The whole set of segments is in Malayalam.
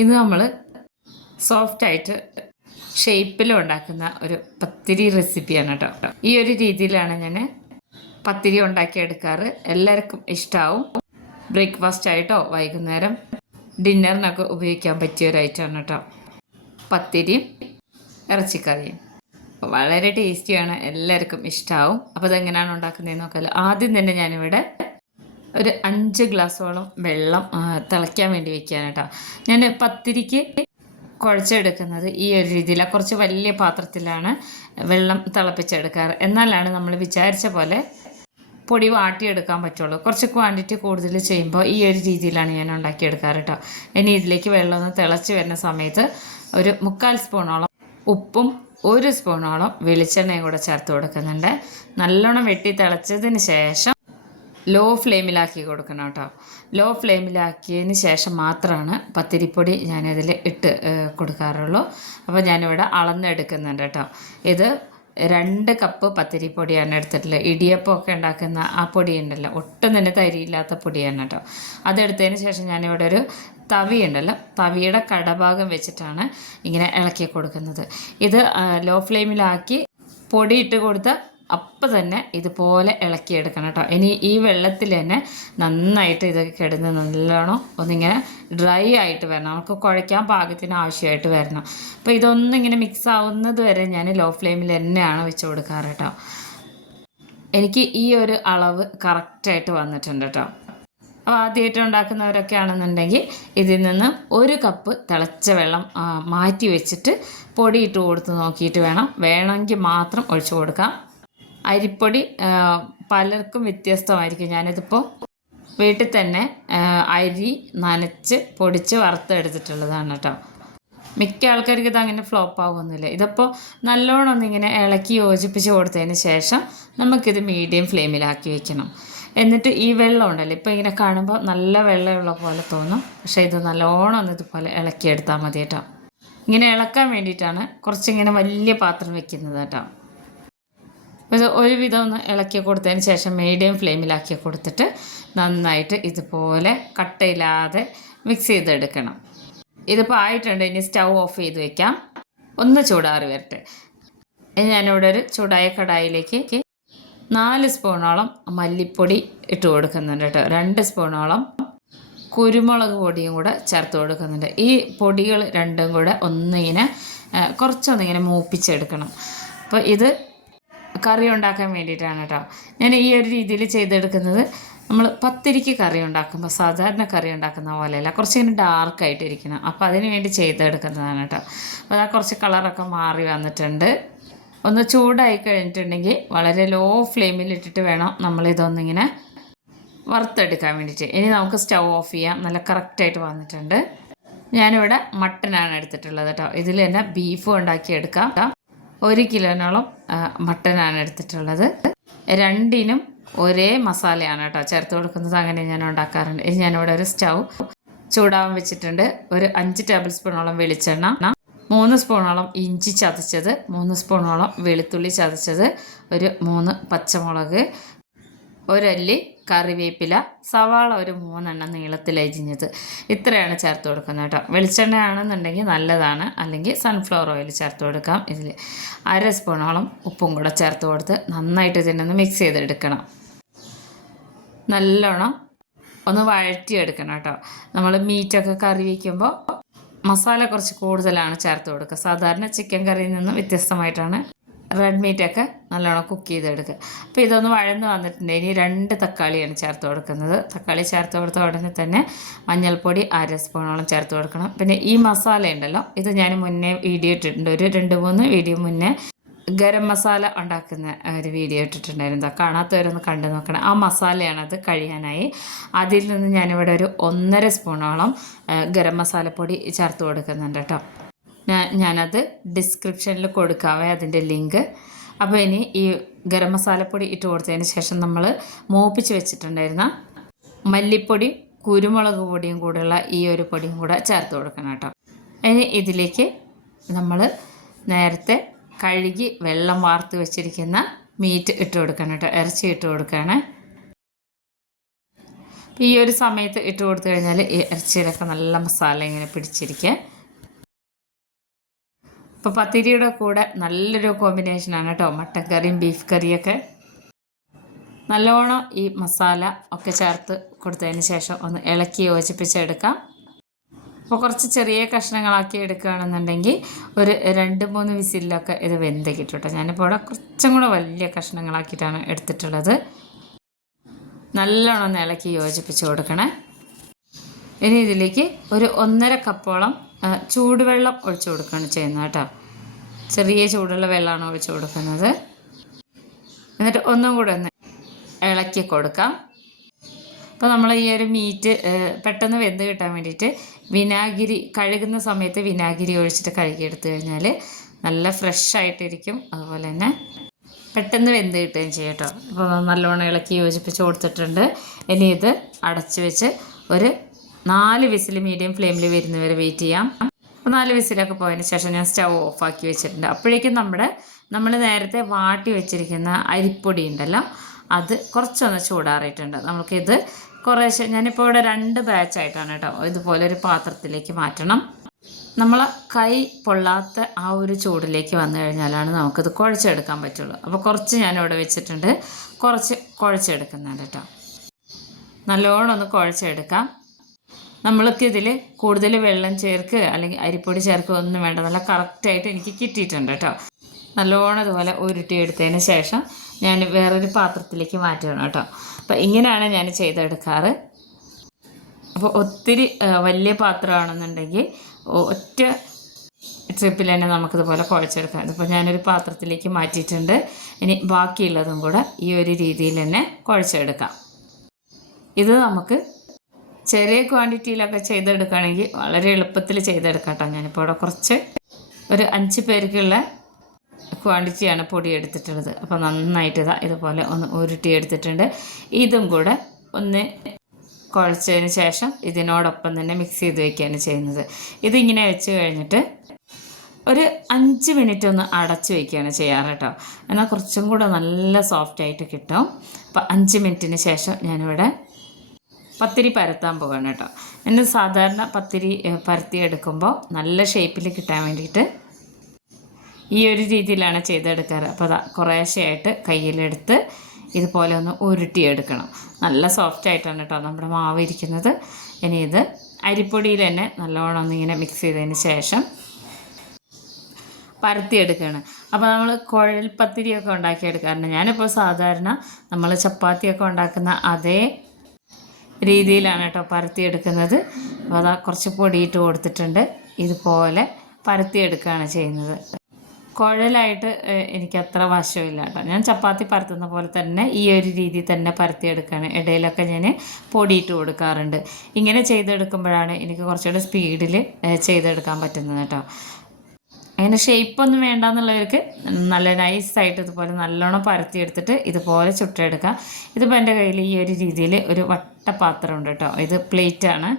ഇത് നമ്മൾ സോഫ്റ്റായിട്ട് ഷേപ്പിൽ ഉണ്ടാക്കുന്ന ഒരു പത്തിരി റെസിപ്പിയാണ് കേട്ടോ. ഈ ഒരു രീതിയിലാണ് ഞാൻ പത്തിരി ഉണ്ടാക്കിയെടുക്കാറ്. എല്ലാവർക്കും ഇഷ്ടമാവും ബ്രേക്ക്ഫാസ്റ്റ് ആയിട്ടോ വൈകുന്നേരം ഡിന്നറിനൊക്കെ ഉപയോഗിക്കാൻ പറ്റിയ ഒരു ഐറ്റമാണ് കേട്ടോ. പത്തിരിയും ഇറച്ചിക്കറിയും. വളരെ ടേസ്റ്റിയാണ് എല്ലാവർക്കും ഇഷ്ടമാവും അപ്പോൾ അതെങ്ങനെയാണ് ഉണ്ടാക്കുന്നതെന്ന് നോക്കാമല്ലോ ആദ്യം തന്നെ ഞാനിവിടെ ഒരു അഞ്ച് ഗ്ലാസ്സോളം വെള്ളം തിളയ്ക്കാൻ വേണ്ടി വെക്കുകയാണ് കേട്ടോ ഞാൻ പത്തിരിക്ക് കുഴച്ചെടുക്കുന്നത് ഈ ഒരു രീതിയിലാണ് കുറച്ച് വലിയ പാത്രത്തിലാണ് വെള്ളം തിളപ്പിച്ചെടുക്കാറ്. എന്നാലാണ് നമ്മൾ വിചാരിച്ച പോലെ പൊടി വാട്ടിയെടുക്കാൻ പറ്റുള്ളൂ. കുറച്ച് ക്വാണ്ടിറ്റി കൂടുതൽ ചെയ്യുമ്പോൾ ഈ ഒരു രീതിയിലാണ് ഞാൻ ഉണ്ടാക്കിയെടുക്കാറ് കേട്ടോ ഇനി ഇതിലേക്ക് വെള്ളം ഒന്ന് തിളച്ച് വരുന്ന സമയത്ത് ഒരു മുക്കാൽ സ്പൂണോളം ഉപ്പും ഒരു സ്പൂണോളം വെളിച്ചെണ്ണയും കൂടെ ചേർത്ത് കൊടുക്കുന്നുണ്ട്. നല്ലോണം വെട്ടി തിളച്ചതിന് ശേഷം ലോ ഫ്ലെയിമിലാക്കി കൊടുക്കണം കേട്ടോ. ലോ ഫ്ലെയിമിലാക്കിയതിന് ശേഷം മാത്രമാണ് പത്തിരിപ്പൊടി ഞാനതിൽ ഇട്ട് കൊടുക്കാറുള്ളൂ. അപ്പോൾ ഞാനിവിടെ അളന്നെടുക്കുന്നുണ്ട് കേട്ടോ. ഇത് രണ്ട് കപ്പ് പത്തിരിപ്പൊടിയാണ് എടുത്തിട്ടുള്ളത്. ഇടിയപ്പമൊക്കെ ഉണ്ടാക്കുന്ന ആ പൊടി ഉണ്ടല്ലോ. ഒട്ടും തന്നെ തരിയില്ലാത്ത പൊടിയാണ് കേട്ടോ. അതെടുത്തതിന് ശേഷം ഞാനിവിടെ ഒരു തവി ഉണ്ടല്ലോ. തവിയുടെ കടഭാഗം വെച്ചിട്ടാണ് ഇങ്ങനെ ഇളക്കി കൊടുക്കുന്നത്. ഇത് ലോ ഫ്ലെയിമിലാക്കി പൊടി ഇട്ട് കൊടുത്ത അപ്പം തന്നെ ഇതുപോലെ ഇളക്കിയെടുക്കണം കേട്ടോ ഇനി ഈ വെള്ളത്തിൽ തന്നെ നന്നായിട്ട് ഇതൊക്കെ കിടന്ന് നല്ലോണം ഒന്നിങ്ങനെ ഡ്രൈ ആയിട്ട് വരണം. നമുക്ക് കുഴയ്ക്കാൻ പാകത്തിന് ആവശ്യമായിട്ട് വരണം. അപ്പോൾ ഇതൊന്നും ഇങ്ങനെ മിക്സ് ആവുന്നത് വരെ ഞാൻ ലോ ഫ്ലെയിമിൽ തന്നെയാണ് വെച്ച് കൊടുക്കാറ് കേട്ടോ എനിക്ക് ഈ ഒരു അളവ് കറക്റ്റായിട്ട് വന്നിട്ടുണ്ട് കേട്ടോ അപ്പോൾ ആദ്യമായിട്ട് ഉണ്ടാക്കുന്നവരൊക്കെ ആണെന്നുണ്ടെങ്കിൽ ഇതിൽ നിന്ന് ഒരു കപ്പ് തിളച്ച വെള്ളം മാറ്റി വെച്ചിട്ട് പൊടി ഇട്ട് കൊടുത്ത് നോക്കിയിട്ട് വേണം. വേണമെങ്കിൽ മാത്രം ഒഴിച്ചു കൊടുക്കാം. അരിപ്പൊടി പലർക്കും വ്യത്യസ്തമായിരിക്കും. ഞാനിതിപ്പോൾ വീട്ടിൽ തന്നെ അരി നനച്ച് പൊടിച്ച് വറുത്തെടുത്തിട്ടുള്ളതാണ് കേട്ടോ. മിക്ക ആൾക്കാർക്ക് ഇത് അങ്ങനെ ഫ്ലോപ്പ് ആവുമൊന്നുമില്ല ഇതിപ്പോൾ നല്ലോണം ഒന്നിങ്ങനെ ഇളക്കി യോജിപ്പിച്ച് കൊടുത്തതിന് ശേഷം നമുക്കിത് മീഡിയം ഫ്ലെയിമിലാക്കി വെക്കണം. എന്നിട്ട് ഈ വെള്ളം ഉണ്ടല്ലോ ഇപ്പോൾ ഇങ്ങനെ കാണുമ്പോൾ നല്ല വെള്ളമുള്ള പോലെ തോന്നും. പക്ഷേ ഇത് നല്ലോണം ഒന്ന് ഇതുപോലെ ഇളക്കിയെടുത്താൽ മതി കേട്ടോ. ഇങ്ങനെ ഇളക്കാൻ വേണ്ടിയിട്ടാണ് കുറച്ചിങ്ങനെ വലിയ പാത്രം വെക്കുന്നത് കേട്ടോ. ഇത് ഒരുവിധം ഒന്ന് ഇളക്കി കൊടുത്തതിന് ശേഷം മീഡിയം ഫ്ലെയിമിലാക്കി കൊടുത്തിട്ട് നന്നായിട്ട് ഇതുപോലെ കട്ടയില്ലാതെ മിക്സ് ചെയ്തെടുക്കണം. ഇതിപ്പോൾ ആയിട്ടുണ്ട്. ഇനി സ്റ്റൗ ഓഫ് ചെയ്ത് വെക്കാം. ഒന്ന് ചൂടാറി വരട്ടെ. ഇനി ഞാനിവിടെ ഒരു ചൂടായ കടായിലേക്ക് നാല് സ്പൂണോളം മല്ലിപ്പൊടി ഇട്ട് കൊടുക്കുന്നുണ്ട് കേട്ടോ. രണ്ട് സ്പൂണോളം കുരുമുളക് പൊടിയും കൂടെ ചേർത്ത് കൊടുക്കുന്നുണ്ട്. ഈ പൊടികൾ രണ്ടും കൂടെ ഒന്നിങ്ങനെ കുറച്ചൊന്നിങ്ങനെ മൂപ്പിച്ചെടുക്കണം. അപ്പോൾ ഇത് കറി ഉണ്ടാക്കാൻ വേണ്ടിയിട്ടാണ് കേട്ടോ. ഞാൻ ഈ ഒരു രീതിയിൽ ചെയ്തെടുക്കുന്നത്. നമ്മൾ പത്തിരിക്ക് കറി ഉണ്ടാക്കുമ്പോൾ സാധാരണ കറി ഉണ്ടാക്കുന്ന പോലെയല്ല കുറച്ച് ഇങ്ങനെ ഡാർക്കായിട്ടിരിക്കണം അപ്പോൾ അതിന് വേണ്ടി ചെയ്തെടുക്കുന്നതാണ് കേട്ടോ. അപ്പോൾ അത് കുറച്ച് കളറൊക്കെ മാറി വന്നിട്ടുണ്ട്. ഒന്ന് ചൂടായി കഴിഞ്ഞിട്ടുണ്ടെങ്കിൽ വളരെ ലോ ഫ്ലെയിമിൽ ഇട്ടിട്ട് വേണം നമ്മളിതൊന്നിങ്ങനെ വറുത്തെടുക്കാൻ വേണ്ടിയിട്ട്. ഇനി നമുക്ക് സ്റ്റൗ ഓഫ് ചെയ്യാം. നല്ല കറക്റ്റായിട്ട് വന്നിട്ടുണ്ട്. ഞാനിവിടെ മട്ടനാണ് എടുത്തിട്ടുള്ളത് കേട്ടോ. ഇതിൽ തന്നെ ബീഫും ഉണ്ടാക്കിയെടുക്കാം. ഒരു കിലോനോളം മട്ടനാണ് എടുത്തിട്ടുള്ളത്. രണ്ടിനും ഒരേ മസാലയാണ് കേട്ടോ ചേർത്ത് കൊടുക്കുന്നത്. അങ്ങനെ ഞാൻ ഉണ്ടാക്കാറുണ്ട്. ഇനി ഞാനിവിടെ ഒരു സ്റ്റൗ ചൂടാവാൻ വെച്ചിട്ടുണ്ട്. ഒരു അഞ്ച് ടേബിൾ സ്പൂണോളം വെളിച്ചെണ്ണ മൂന്ന് സ്പൂണോളം ഇഞ്ചി ചതച്ചത് മൂന്ന് സ്പൂണോളം വെളുത്തുള്ളി ചതച്ചത് ഒരു മൂന്ന് പച്ചമുളക് ഒരല്ലി കറിവേപ്പില സവാള ഒരു മൂന്നെണ്ണം നീളത്തിൽ അരിഞ്ഞത്. ഇത്രയാണ് ചേർത്ത് കൊടുക്കുന്നത് കേട്ടോ. വെളിച്ചെണ്ണ ആണെന്നുണ്ടെങ്കിൽ നല്ലതാണ്. അല്ലെങ്കിൽ സൺഫ്ലവർ ഓയിൽ ചേർത്ത് കൊടുക്കാം. ഇതിൽ അര സ്പൂണോളം ഉപ്പും കൂടെ ചേർത്ത് കൊടുത്ത് നന്നായിട്ട് ഇതിനൊന്ന് മിക്സ് ചെയ്തെടുക്കണം. നല്ലോണം ഒന്ന് വഴറ്റിയെടുക്കണം കേട്ടോ. നമ്മൾ മീറ്റൊക്കെ കറി വയ്ക്കുമ്പോൾ മസാല കുറച്ച് കൂടുതലാണ് ചേർത്ത് കൊടുക്കുക. സാധാരണ ചിക്കൻ കറിയിൽ നിന്നും വ്യത്യസ്തമായിട്ടാണ് റെഡ് മീറ്റൊക്കെ നല്ലോണം കുക്ക് ചെയ്തെടുക്കുക. അപ്പോൾ ഇതൊന്ന് വഴന്ന് വന്നിട്ടുണ്ട്. ഇനി രണ്ട് തക്കാളിയാണ് ചേർത്ത് കൊടുക്കുന്നത്. തക്കാളി ചേർത്ത് കൊടുത്ത ഉടനെ തന്നെ മഞ്ഞൾപ്പൊടി അര സ്പൂണോളം ചേർത്ത് കൊടുക്കണം. പിന്നെ ഈ മസാല ഉണ്ടല്ലോ ഇത് ഞാൻ മുന്നേ വീഡിയോ ഇട്ടിട്ടുണ്ട്. ഒരു രണ്ട് മൂന്ന് വീഡിയോ മുന്നേ ഗരം മസാല ഉണ്ടാക്കുന്ന ഒരു വീഡിയോ ഇട്ടിട്ടുണ്ടായിരുന്നു. കാണാത്തവരൊന്ന് കണ്ടു നോക്കണം. ആ മസാലയാണത് കഴിയാനായി. അതിൽ നിന്ന് ഞാനിവിടെ ഒരു ഒന്നര സ്പൂണോളം ഗരം മസാലപ്പൊടി ചേർത്ത് കൊടുക്കുന്നുണ്ട് കേട്ടോ. ഞാനത് ഡിസ്ക്രിപ്ഷനിൽ കൊടുക്കാവേ അതിന്റെ ലിങ്ക് അപ്പോൾ ഇനി ഈ ഗരം മസാലപ്പൊടി ഇട്ട് കൊടുത്തതിന് ശേഷം നമ്മൾ മൂപ്പിച്ച് വെച്ചിട്ടുണ്ടായിരുന്ന മല്ലിപ്പൊടി കുരുമുളക് പൊടിയും കൂടെയുള്ള ഈ ഒരു പൊടിയും കൂടെ ചേർത്ത് കൊടുക്കണം കേട്ടോ. ഇനി ഇതിലേക്ക് നമ്മൾ നേരത്തെ കഴുകി വെള്ളം വാർത്ത് വെച്ചിരിക്കുന്ന മീറ്റ് ഇട്ട് കൊടുക്കണം കേട്ടോ. ഇറച്ചി ഇട്ട് കൊടുക്കുകയാണ് ഈ ഒരു സമയത്ത് ഇട്ട് കൊടുത്തു കഴിഞ്ഞാൽ ഇറച്ചിയിലൊക്കെ നല്ല മസാല ഇങ്ങനെ പിടിച്ചിരിക്കുക. അപ്പോൾ പത്തിരിയുടെ കൂടെ നല്ലൊരു കോമ്പിനേഷനാണ് കേട്ടോ മട്ടൻ കറിയും ബീഫ് കറിയൊക്കെ. നല്ലോണം ഈ മസാല ഒക്കെ ചേർത്ത് കൊടുത്തതിന് ശേഷം ഒന്ന് ഇളക്കി യോജിപ്പിച്ചെടുക്കാം. അപ്പോൾ കുറച്ച് ചെറിയ കഷ്ണങ്ങളാക്കി എടുക്കുകയാണെന്നുണ്ടെങ്കിൽ ഒരു രണ്ട് മൂന്ന് വിസിലൊക്കെ ഇത് വെന്ത് കിട്ടും ഞാനിപ്പോൾ ഇവിടെ കുറച്ചും കൂടെ വലിയ കഷ്ണങ്ങളാക്കിയിട്ടാണ് എടുത്തിട്ടുള്ളത്. നല്ലോണം ഒന്ന് ഇളക്കി യോജിപ്പിച്ച് കൊടുക്കണേ. ഇനി ഇതിലേക്ക് ഒരു ഒന്നര കപ്പോളം ചൂടുവെള്ളം ഒഴിച്ചു കൊടുക്കുകയാണ് ചെയ്യുന്നത് കേട്ടോ. ചെറിയ ചൂടുള്ള വെള്ളമാണ് ഒഴിച്ചു കൊടുക്കുന്നത്. എന്നിട്ട് ഒന്നും കൂടെ ഒന്ന് ഇളക്കി കൊടുക്കാം. അപ്പോൾ നമ്മൾ ഈ ഒരു മീറ്റ് പെട്ടെന്ന് വെന്ത് കിട്ടാൻ വേണ്ടിയിട്ട് വിനാഗിരി കഴുകുന്ന സമയത്ത് വിനാഗിരി ഒഴിച്ചിട്ട് കഴുകിയെടുത്ത് കഴിഞ്ഞാൽ നല്ല ഫ്രഷ് ആയിട്ടിരിക്കും. അതുപോലെ തന്നെ പെട്ടെന്ന് വെന്ത് കിട്ടുകയും ചെയ്യും കേട്ടോ. അപ്പോൾ നല്ലോണം ഇളക്കി യോജിപ്പിച്ച് കൊടുത്തിട്ടുണ്ട്. ഇനി ഇത് അടച്ച് വെച്ച് ഒരു നാല് വിസിൽ മീഡിയം ഫ്ലെയിമിൽ വരുന്നവരെ വെയിറ്റ് ചെയ്യാം. അപ്പോൾ നാല് വിസിലൊക്കെ പോയതിന് ശേഷം ഞാൻ സ്റ്റവ് ഓഫാക്കി വെച്ചിട്ടുണ്ട്. അപ്പോഴേക്കും നമ്മുടെ നമ്മൾ നേരത്തെ വാട്ടി വെച്ചിരിക്കുന്ന അരിപ്പൊടി ഉണ്ടല്ലോ അത് കുറച്ചൊന്ന് ചൂടാറിയിട്ടുണ്ട്. നമുക്കിത് കുറേശ്ശെ ഞാനിപ്പോൾ ഇവിടെ രണ്ട് ബാച്ചായിട്ടാണ് കേട്ടോ ഇതുപോലെ ഒരു പാത്രത്തിലേക്ക് മാറ്റണം. നമ്മൾ കൈ പൊള്ളാത്ത ആ ഒരു ചൂടിലേക്ക് വന്നു കഴിഞ്ഞാലാണ് നമുക്കിത് കുഴച്ചെടുക്കാൻ പറ്റുള്ളൂ. അപ്പോൾ കുറച്ച് ഞാനിവിടെ വെച്ചിട്ടുണ്ട്. കുറച്ച് കുഴച്ചെടുക്കുന്നുണ്ട് കേട്ടോ. നല്ലോണം ഒന്ന് കുഴച്ചെടുക്കാം. നമ്മൾക്ക് ഇതിൽ കൂടുതൽ വെള്ളം ചേർക്ക് അല്ലെങ്കിൽ അരിപ്പൊടി ചേർക്കുക ഒന്നും വേണ്ട. നല്ല കറക്റ്റായിട്ട് എനിക്ക് കിട്ടിയിട്ടുണ്ട് കേട്ടോ നല്ലോണം ഇതുപോലെ ഉരുട്ടിയെടുത്തതിന് ശേഷം ഞാൻ വേറൊരു പാത്രത്തിലേക്ക് മാറ്റണം കേട്ടോ അപ്പോൾ ഇങ്ങനെയാണ് ഞാൻ ചെയ്തെടുക്കാറ്. അപ്പോൾ ഒത്തിരി വലിയ പാത്രമാണെന്നുണ്ടെങ്കിൽ ഒറ്റ ട്രിപ്പിൽ തന്നെ നമുക്കിതുപോലെ കുഴച്ചെടുക്കാം. ഇതിപ്പോൾ ഞാനൊരു പാത്രത്തിലേക്ക് മാറ്റിയിട്ടുണ്ട്. ഇനി ബാക്കിയുള്ളതും കൂടെ ഈ ഒരു രീതിയിൽ തന്നെ കുഴച്ചെടുക്കാം. ഇത് നമുക്ക് ചെറിയ ക്വാണ്ടിറ്റിയിലൊക്കെ ചെയ്തെടുക്കുകയാണെങ്കിൽ വളരെ എളുപ്പത്തിൽ ചെയ്തെടുക്കാം കേട്ടോ ഞാനിപ്പോൾ ഇവിടെ കുറച്ച് ഒരു അഞ്ച് പേർക്കുള്ള ക്വാണ്ടിറ്റിയാണ് പൊടി എടുത്തിട്ടുള്ളത്. അപ്പോൾ നന്നായിട്ട് ഇതാ ഇതുപോലെ ഒന്ന് ഉരുട്ടി എടുത്തിട്ടുണ്ട്. ഇതും കൂടെ ഒന്ന് കുഴച്ചതിന് ശേഷം ഇതിനോടൊപ്പം തന്നെ മിക്സ് ചെയ്ത് വയ്ക്കുകയാണ് ചെയ്യുന്നത്. ഇതിങ്ങനെ വെച്ച് കഴിഞ്ഞിട്ട് ഒരു അഞ്ച് മിനിറ്റ് ഒന്ന് അടച്ച് വയ്ക്കുകയാണ് ചെയ്യാറ് കേട്ടോ. എന്നാൽ കുറച്ചും കൂടെ നല്ല സോഫ്റ്റായിട്ട് കിട്ടും. അപ്പോൾ അഞ്ച് മിനിറ്റിന് ശേഷം ഞാനിവിടെ പത്തിരി പരത്താൻ പോവാണ് കേട്ടോ. എന്നെ സാധാരണ പത്തിരി പരത്തി എടുക്കുമ്പോൾ നല്ല ഷേപ്പിൽ കിട്ടാൻ വേണ്ടിയിട്ട് ഈ ഒരു രീതിയിലാണ് ചെയ്തെടുക്കാറ്. അപ്പോൾ അതാ കുറേശ്ശെയായിട്ട് കയ്യിലെടുത്ത് ഇതുപോലെ ഒന്ന് ഉരുട്ടിയെടുക്കണം നല്ല സോഫ്റ്റ് ആയിട്ടാണ് കേട്ടോ നമ്മുടെ മാവ് ഇരിക്കുന്നത്. ഇനി ഇത് അരിപ്പൊടിയിൽ തന്നെ നല്ലോണം ഒന്നിങ്ങനെ മിക്സ് ചെയ്തതിന് ശേഷം പരത്തിയെടുക്കുകയാണ് അപ്പോൾ നമ്മൾ കുഴൽപ്പത്തിരിയൊക്കെ ഉണ്ടാക്കിയെടുക്കാറുണ്ട്. ഞാനിപ്പോൾ സാധാരണ നമ്മൾ ചപ്പാത്തിയൊക്കെ ഉണ്ടാക്കുന്ന അതേ രീതിയിലാണ് കേട്ടോ പരത്തിയെടുക്കുന്നത്. അപ്പോൾ അതാ കുറച്ച് പൊടിയിട്ട് കൊടുത്തിട്ടുണ്ട്. ഇതുപോലെ പരത്തിയെടുക്കുകയാണ് ചെയ്യുന്നത്. കുഴലായിട്ട് എനിക്ക് അത്ര വശമില്ല കേട്ടോ. ഞാൻ ചപ്പാത്തി പരത്തുന്ന പോലെ തന്നെ ഈ ഒരു രീതി തന്നെ പരത്തിയെടുക്കുകയാണ്. ഇടയിലൊക്കെ ഞാൻ പൊടിയിട്ട് കൊടുക്കാറുണ്ട്. ഇങ്ങനെ ചെയ്തെടുക്കുമ്പോഴാണ് എനിക്ക് കുറച്ചുകൂടെ സ്പീഡിൽ ചെയ്തെടുക്കാൻ പറ്റുന്നത് കേട്ടോ. അങ്ങനെ ഷേപ്പൊന്നും വേണ്ടെന്നുള്ളവർക്ക് നല്ല നൈസായിട്ട് ഇതുപോലെ നല്ലോണം പരത്തിയെടുത്തിട്ട് ഇതുപോലെ ചുട്ടെടുക്കുക ഇതിപ്പോൾ എന്റെ കയ്യിൽ ഈ ഒരു രീതിയിൽ ഒരു വട്ടപാത്രം ഉണ്ട് കേട്ടോ. ഇത് പ്ലേറ്റാണ്.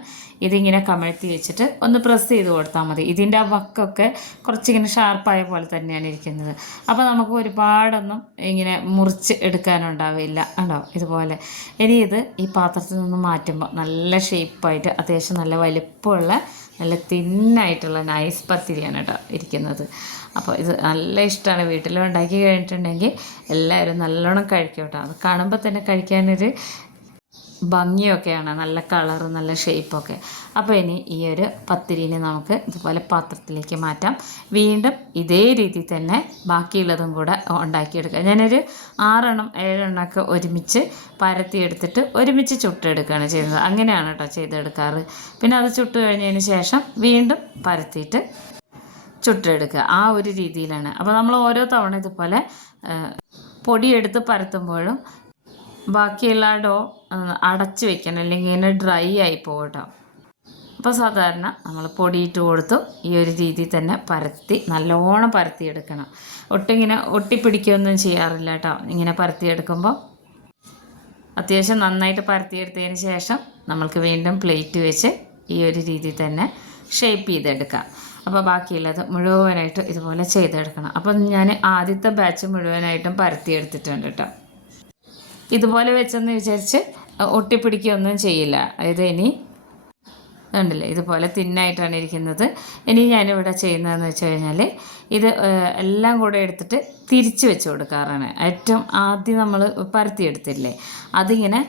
ഇതിങ്ങനെ കമഴ്ത്തി വെച്ചിട്ട് ഒന്ന് പ്രസ് ചെയ്ത് കൊടുത്താൽ മതി. ഇതിന്റെ ആ വക്കൊക്കെ കുറച്ചിങ്ങനെ ഷാർപ്പായ പോലെ തന്നെയാണ് ഇരിക്കുന്നത്. അപ്പോൾ നമുക്ക് ഒരുപാടൊന്നും ഇങ്ങനെ മുറിച്ച് എടുക്കാനുണ്ടാവില്ല ഉണ്ടോ ഇതുപോലെ. ഇനി ഇത് ഈ പാത്രത്തിൽ നിന്ന് മാറ്റുമ്പോൾ നല്ല ഷേപ്പായിട്ട് അത്യാവശ്യം നല്ല വലിപ്പമുള്ള നല്ല തിന്നായിട്ടുള്ള നൈസ് പത്തിരിയാണ് കേട്ടോ ഇരിക്കുന്നത്. അപ്പോൾ ഇത് നല്ല ഇഷ്ടമാണ്. വീട്ടിൽ ഉണ്ടാക്കി കഴിഞ്ഞിട്ടുണ്ടെങ്കിൽ എല്ലാവരും നല്ലോണം കഴിക്കും കേട്ടോ. അത് കാണുമ്പോൾ തന്നെ കഴിക്കാനൊരു ഭംഗിയൊക്കെയാണ്. നല്ല കളർ നല്ല ഷേപ്പൊക്കെ അപ്പോൾ ഇനി ഈ ഒരു പത്തിരിനെ നമുക്ക് ഇതുപോലെ പാത്രത്തിലേക്ക് മാറ്റാം. വീണ്ടും ഇതേ രീതിയിൽ തന്നെ ബാക്കിയുള്ളതും കൂടെ ഉണ്ടാക്കിയെടുക്കുക ഞാനൊരു ആറെണ്ണം ഏഴെണ്ണമൊക്കെ ഒരുമിച്ച് പരത്തിയെടുത്തിട്ട് ഒരുമിച്ച് ചുട്ടെടുക്കുകയാണ് ചെയ്യുന്നത്. അങ്ങനെയാണ് കേട്ടോ ചെയ്തെടുക്കാറ്. പിന്നെ അത് ചുട്ട് കഴിഞ്ഞതിന് ശേഷം വീണ്ടും പരത്തിയിട്ട് ചുട്ടെടുക്കുക. ആ ഒരു രീതിയിലാണ്. അപ്പോൾ നമ്മൾ ഓരോ തവണ ഇതുപോലെ പൊടിയെടുത്ത് പരത്തുമ്പോഴും ബാക്കിയുള്ള ഡോ അടച്ചു വെക്കണം. അല്ലെങ്കിൽ ഇങ്ങനെ ഡ്രൈ ആയി പോകട്ടോ. അപ്പോൾ സാധാരണ നമ്മൾ പൊടിയിട്ട് കൊടുത്തു ഈ ഒരു രീതിയിൽ തന്നെ പരത്തി നല്ലോണം പരത്തിയെടുക്കണം. ഒട്ടിങ്ങനെ ഒട്ടിപ്പിടിക്കുകയൊന്നും ചെയ്യാറില്ല കേട്ടോ. ഇങ്ങനെ പരത്തിയെടുക്കുമ്പോൾ അത്യാവശ്യം നന്നായിട്ട് പരത്തിയെടുത്തതിന് ശേഷം നമ്മൾക്ക് വീണ്ടും പ്ലേറ്റ് വെച്ച് ഈ ഒരു രീതിയിൽ തന്നെ ഷേപ്പ് ചെയ്തെടുക്കാം. അപ്പോൾ ബാക്കിയുള്ളത് മുഴുവനായിട്ട് ഇതുപോലെ ചെയ്തെടുക്കണം. അപ്പം ഞാൻ ആദ്യത്തെ ബാച്ച് മുഴുവനായിട്ടും പരത്തിയെടുത്തിട്ടുണ്ട് കേട്ടോ. ഇതുപോലെ വെച്ചെന്ന് വിചാരിച്ച് ഒട്ടിപ്പിടിക്കുകയൊന്നും ചെയ്യില്ല. ഇത് ഇനി ഉണ്ടല്ലേ ഇതുപോലെ തിന്നായിട്ടാണ് ഇരിക്കുന്നത്. ഇനി ഞാനിവിടെ ചെയ്യുന്നതെന്ന് വെച്ച് കഴിഞ്ഞാൽ ഇത് എല്ലാം കൂടെ എടുത്തിട്ട് തിരിച്ച് വെച്ച് കൊടുക്കാറാണ്. ഏറ്റവും ആദ്യം നമ്മൾ പരത്തിയെടുത്തില്ലേ അതിങ്ങനെ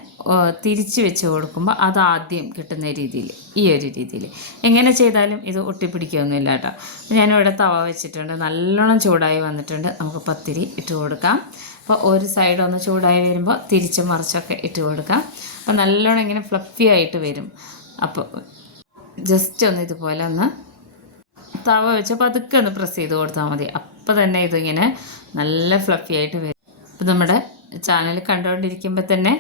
തിരിച്ച് വെച്ച് കൊടുക്കുമ്പോൾ അത് ആദ്യം കിട്ടുന്ന രീതിയിൽ ഈ ഒരു രീതിയിൽ എങ്ങനെ ചെയ്താലും ഇത് ഒട്ടിപ്പിടിക്കുകയൊന്നുമില്ല കേട്ടോ. ഞാനിവിടെ തവ വെച്ചിട്ടുണ്ട്. നല്ലോണം ചൂടായി വന്നിട്ടുണ്ട്. നമുക്ക് പത്തിരി ഇട്ട് കൊടുക്കാം. അപ്പോൾ ഒരു സൈഡ് ഒന്ന് ചൂടായി വരുമ്പോൾ തിരിച്ചും മറിച്ചൊക്കെ ഇട്ട് കൊടുക്കാം. അപ്പോൾ നല്ലോണം ഇങ്ങനെ ഫ്ലഫി ആയിട്ട് വരും. അപ്പോൾ ജസ്റ്റ് ഒന്ന് ഇതുപോലെ ഒന്ന് തവ വെച്ച് പതുക്കെ ഒന്ന് പ്രസ് ചെയ്ത് കൊടുത്താൽ മതി. അപ്പോൾ തന്നെ ഇതിങ്ങനെ നല്ല ഫ്ലഫി ആയിട്ട് വരും. അപ്പോൾ നമ്മുടെ ചാനൽ കണ്ടുകൊണ്ടിരിക്കുമ്പോൾ തന്നെ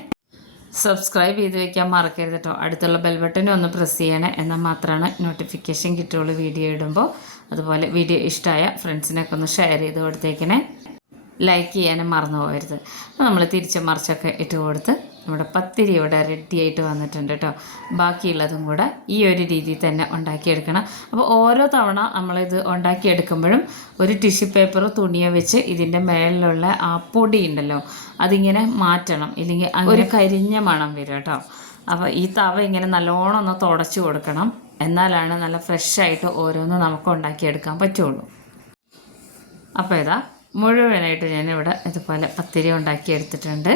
സബ്സ്ക്രൈബ് ചെയ്ത് വയ്ക്കാൻ മറക്കരുത് കേട്ടോ അടുത്തുള്ള ബെൽ ബട്ടൺ ഒന്ന് പ്രസ് ചെയ്യണേ. എന്നാൽ മാത്രമാണ് നോട്ടിഫിക്കേഷൻ കിട്ടുള്ളൂ വീഡിയോ ഇടുമ്പോൾ അതുപോലെ വീഡിയോ ഇഷ്ടമായ ഫ്രണ്ട്സിനൊക്കെ ഒന്ന് ഷെയർ ചെയ്ത് കൊടുത്തേക്കണേ. ലൈക്ക് ചെയ്യാനും മറന്നു പോകരുത്. അപ്പോൾ നമ്മൾ തിരിച്ച് മറിച്ചൊക്കെ ഇട്ട് കൊടുത്ത് നമ്മുടെ പത്തിരി ഇവിടെ റെഡി ആയിട്ട് വന്നിട്ടുണ്ട് കേട്ടോ ബാക്കിയുള്ളതും കൂടെ ഈ ഒരു രീതിയിൽ തന്നെ ഉണ്ടാക്കിയെടുക്കണം. അപ്പോൾ ഓരോ തവണ നമ്മളിത് ഉണ്ടാക്കിയെടുക്കുമ്പോഴും ഒരു ടിഷ്യൂ പേപ്പറോ തുണിയോ വെച്ച് ഇതിന്റെ മേളിലുള്ള ആ പൊടി ഉണ്ടല്ലോ അതിങ്ങനെ മാറ്റണം. ഇല്ലെങ്കിൽ ഒരു കരിഞ്ഞ മണം വരും കേട്ടോ അപ്പോൾ ഈ തവ ഇങ്ങനെ നല്ലോണം ഒന്ന് തുടച്ചു കൊടുക്കണം. എന്നാലാണ് നല്ല ഫ്രഷായിട്ട് ഓരോന്ന് നമുക്ക് ഉണ്ടാക്കിയെടുക്കാൻ പറ്റുള്ളൂ. അപ്പോൾ ഇതാ മുഴുവനായിട്ട് ഞാനിവിടെ ഇതുപോലെ പത്തിരി ഉണ്ടാക്കി എടുത്തിട്ടുണ്ട്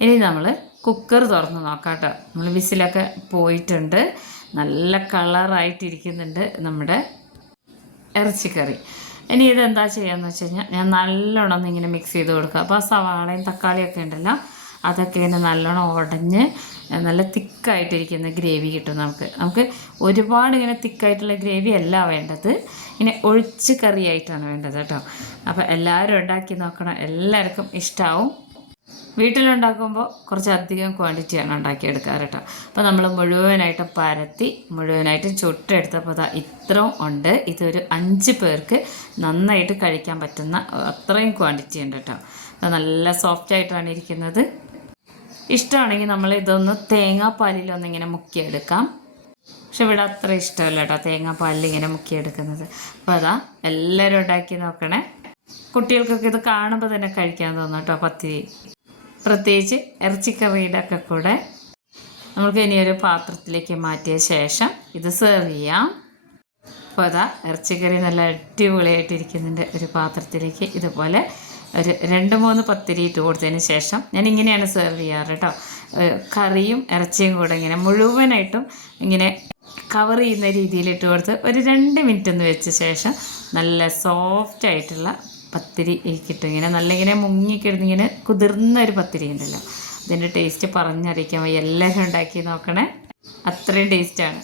ഇനി നമ്മൾ കുക്കർ തുറന്ന് നോക്കാം കേട്ടോ നമ്മൾ വിസിലൊക്കെ പോയിട്ടുണ്ട്. നല്ല കളറായിട്ടിരിക്കുന്നുണ്ട് നമ്മുടെ ഇറച്ചിക്കറി. ഇനി ഇതെന്താ ചെയ്യാന്ന് വെച്ച് കഴിഞ്ഞാൽ ഞാൻ നല്ലോണം ഇങ്ങനെ മിക്സ് ചെയ്ത് കൊടുക്കുക അപ്പോൾ ആ സവാളയും തക്കാളിയൊക്കെ ഉണ്ടല്ലോ അതൊക്കെ ഇങ്ങനെ നല്ലോണം ഉടഞ്ഞ് നല്ല തിക്കായിട്ടിരിക്കുന്ന ഗ്രേവി കിട്ടും നമുക്ക്. നമുക്ക് ഒരുപാട് ഇങ്ങനെ തിക്കായിട്ടുള്ള ഗ്രേവി അല്ല വേണ്ടത്. ഇങ്ങനെ ഒഴിച്ച് കറിയായിട്ടാണ് വേണ്ടത് കേട്ടോ. അപ്പോൾ എല്ലാവരും ഉണ്ടാക്കി നോക്കണം. എല്ലാവർക്കും ഇഷ്ടമാവും വീട്ടിലുണ്ടാക്കുമ്പോൾ കുറച്ച് അധികം ക്വാണ്ടിറ്റിയാണ് ഉണ്ടാക്കിയെടുക്കാറ് കേട്ടോ. അപ്പോൾ നമ്മൾ മുഴുവനായിട്ട് പരത്തി മുഴുവനായിട്ട് ചുട്ടെടുത്തപ്പോൾ അതാ ഇത്രയും ഉണ്ട്. ഇതൊരു അഞ്ച് പേർക്ക് നന്നായിട്ട് കഴിക്കാൻ പറ്റുന്ന അത്രയും ക്വാണ്ടിറ്റി ഉണ്ട് കേട്ടോ. നല്ല സോഫ്റ്റ് ആയിട്ടാണ് ഇരിക്കുന്നത്. ഇഷ്ടമാണെങ്കിൽ നമ്മൾ ഇതൊന്ന് തേങ്ങാപ്പാലിൽ ഒന്നിങ്ങനെ മുക്കിയെടുക്കാം. പക്ഷെ ഇവിടെ അത്ര ഇഷ്ടമല്ല കേട്ടോ തേങ്ങാപ്പാലിൽ ഇങ്ങനെ മുക്കിയെടുക്കുന്നത്. അപ്പോൾ അതാ എല്ലാവരും ഉണ്ടാക്കി നോക്കണേ. കുട്ടികൾക്കൊക്കെ ഇത് കാണുമ്പോൾ തന്നെ കഴിക്കാൻ തോന്നും കേട്ടോ പത്തി. പ്രത്യേകിച്ച് ഇറച്ചിക്കറിയുടെ ഒക്കെ കൂടെ. നമുക്ക് ഇനി ഒരു പാത്രത്തിലേക്ക് മാറ്റിയ ശേഷം ഇത് സെർവ് ചെയ്യാം. അപ്പോൾ അതാ ഇറച്ചിക്കറി നല്ല അടിപൊളിയായിട്ടിരിക്കുന്നുണ്ട്. ഒരു പാത്രത്തിലേക്ക് ഇതുപോലെ ഒരു രണ്ട് മൂന്ന് പത്തിരി ഇട്ട് കൊടുത്തതിന് ശേഷം ഞാൻ ഇങ്ങനെയാണ് സെർവ് ചെയ്യാറ് കേട്ടോ. കറിയും ഇറച്ചിയും കൂടെ ഇങ്ങനെ മുഴുവനായിട്ടും ഇങ്ങനെ കവർ ചെയ്യുന്ന രീതിയിൽ ഇട്ട് കൊടുത്ത് ഒരു രണ്ട് മിനിറ്റ് ഒന്ന് വെച്ച ശേഷം നല്ല സോഫ്റ്റ് ആയിട്ടുള്ള പത്തിരി കിട്ടും. ഇങ്ങനെ നല്ല ഇങ്ങനെ മുങ്ങിക്കിടന്ന് ഇങ്ങനെ കുതിർന്ന ഒരു പത്തിരി ഉണ്ടല്ലോ. അതിന്റെ ടേസ്റ്റ് പറഞ്ഞറിയിക്കാൻ എല്ലാവരും ഉണ്ടാക്കി നോക്കണേ. അത്രയും ടേസ്റ്റാണ്